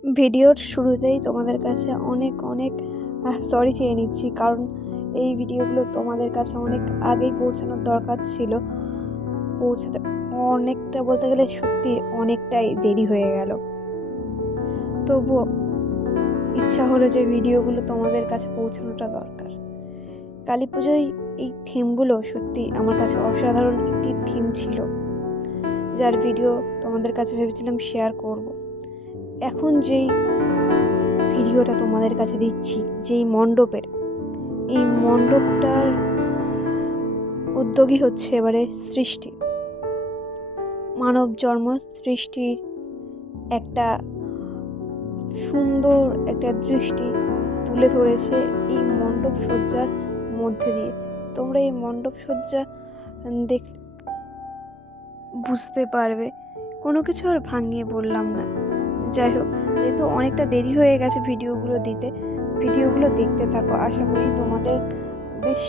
ভিডিওর শুরুতেই তোমাদের কাছে অনেক অনেক সরি চেয়ে নিচ্ছি, কারণ এই ভিডিওগুলো তোমাদের কাছে অনেক আগেই পৌঁছানোর দরকার ছিল। পৌঁছাতে অনেকটা, বলতে গেলে সত্যি অনেকটাই দেরি হয়ে গেল। তবুও ইচ্ছা হলো যে ভিডিওগুলো তোমাদের কাছে পৌঁছানোটা দরকার। কালী পুজোয় এই থিমগুলো সত্যি আমার কাছে অসাধারণ একটি থিম ছিল, যার ভিডিও তোমাদের কাছে ভেবেছিলাম শেয়ার করব। এখন যেই ভিডিওটা তোমাদের কাছে দিচ্ছি, যেই মণ্ডপের, এই মণ্ডপটার উদ্যোগী হচ্ছে এবারে সৃষ্টি। মানব জন্ম সৃষ্টির একটা সুন্দর একটা দৃষ্টি তুলে ধরেছে এই মণ্ডপ সজ্জার মধ্যে দিয়ে। তোমরা এই মণ্ডপ সজ্জা দেখ বুঝতে পারবে, কোনো কিছু আর ভাঙিয়ে বললাম না। যাই হোক, যেহেতু অনেকটা দেরি হয়ে গেছে ভিডিওগুলো দিতে, ভিডিওগুলো দেখতে থাকো, আশা করি তোমাদের বেশ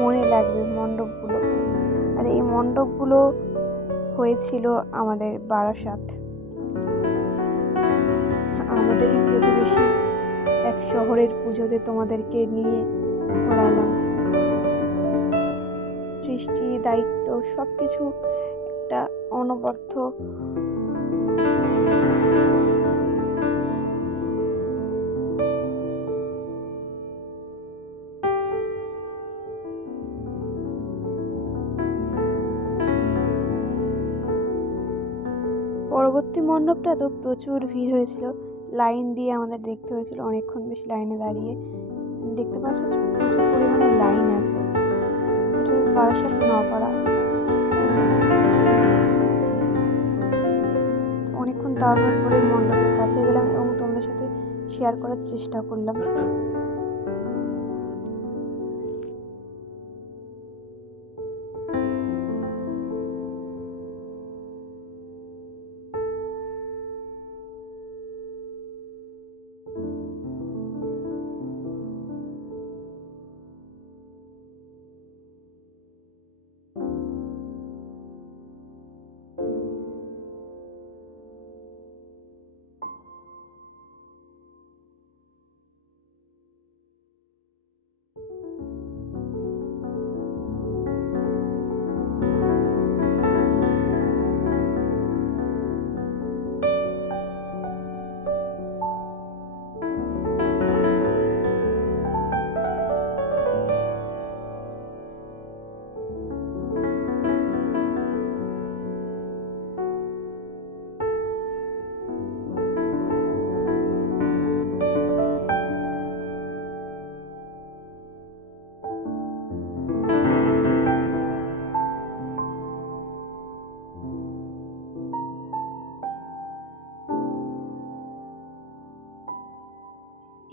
মনে লাগবে মণ্ডপগুলো। আর এই মণ্ডপগুলো হয়েছিল আমাদের বারাসাত, আমাদের প্রতিবেশী এক শহরের পুজোতে তোমাদেরকে নিয়ে ঘোরালাম। সৃষ্টি, দায়িত্ব সবকিছু একটা অনবদ্য পরবর্তী মণ্ডপটা তো প্রচুর ভিড় হয়েছিল, লাইন দিয়ে আমাদের দেখতে হয়েছিল, অনেকক্ষণ বেশি লাইনে দাঁড়িয়ে। দেখতে পাচ্ছ প্রচুর পরিমাণে লাইন আছে। এটা বারাসাত নপাড়া। অনেকক্ষণ দাঁড়ানোর পরে মণ্ডপের কাছে গেলাম এবং তোমাদের সাথে শেয়ার করার চেষ্টা করলাম।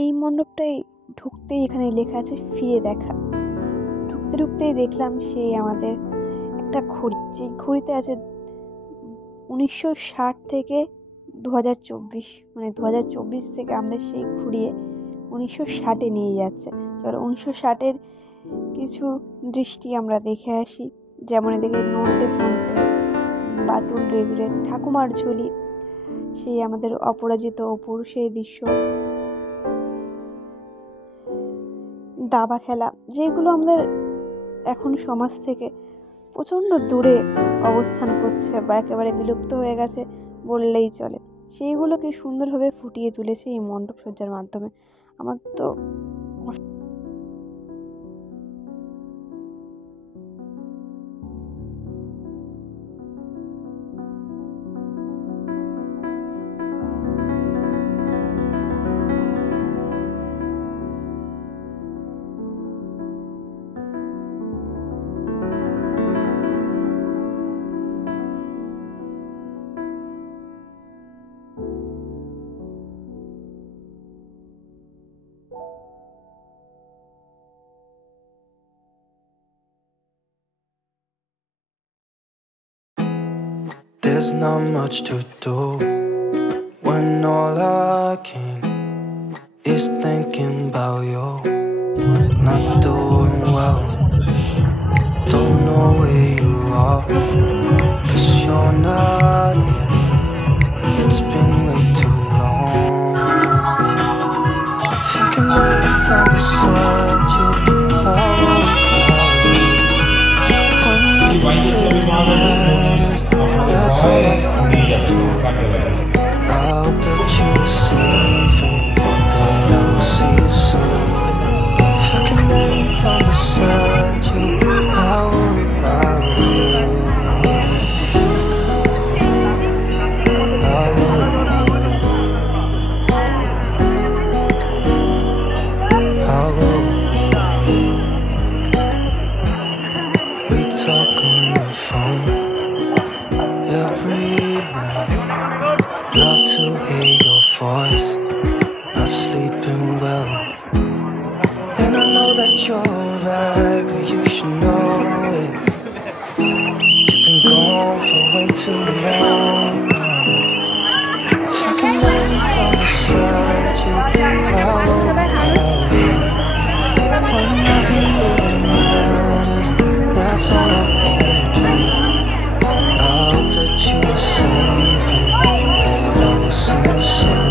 এই মণ্ডপটাই ঢুকতেই এখানে লেখা আছে ফিরে দেখা। ঢুকতে ঢুকতেই দেখলাম সেই আমাদের একটা ঘড়ি, যে ঘড়িতে আছে 1960 থেকে 2024, মানে 2024 থেকে আমাদের সেই ঘুরিয়ে 1960-এ নিয়ে যাচ্ছে। চলো 1960-এর কিছু দৃষ্টি আমরা দেখে আসি। যেমন এদিকে নন্টে ফন্টে, বাটুল রেগুলের, ঠাকুমার ঝুলি, সেই আমাদের অপরাজিত অপুর সেই দৃশ্য, দাবা খেলা, যেগুলো আমাদের এখন সমাজ থেকে প্রচণ্ড দূরে অবস্থান করছে বা একেবারে বিলুপ্ত হয়ে গেছে বললেই চলে, সেইগুলোকে সুন্দরভাবে ফুটিয়ে তুলেছে এই মণ্ডপ সজ্জার মাধ্যমে। আমার তো There's not much to do when all I can is thinking about you. Not doing well, don't know where you are, 'cause you're not here. It's been way too long. voice, not sleeping well. And I know that you're right, but you should know it. You've been gone for way too long now. So I can lay down beside you, when nothing really matters. That's all I want to do. I hope that you are safe and that I will see you soon.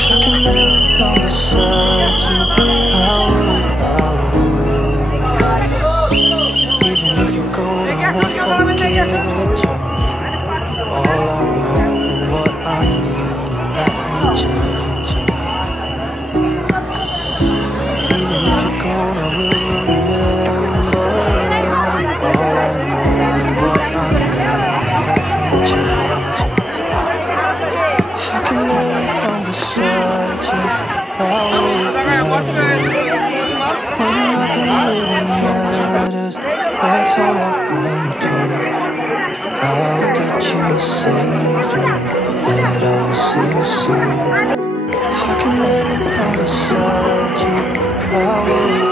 So I can lay down beside you, I would. Even if you go, I won't forget you. All I know, what I need, and that ain't changing. Even if you're gone, I will remember. All I know, what I need, and that ain't changing. If I can lay down beside you, I would. When nothing really matters, that's all I want to. I hope that you are safe and that I will see you soon. If I can lay down beside you, I will.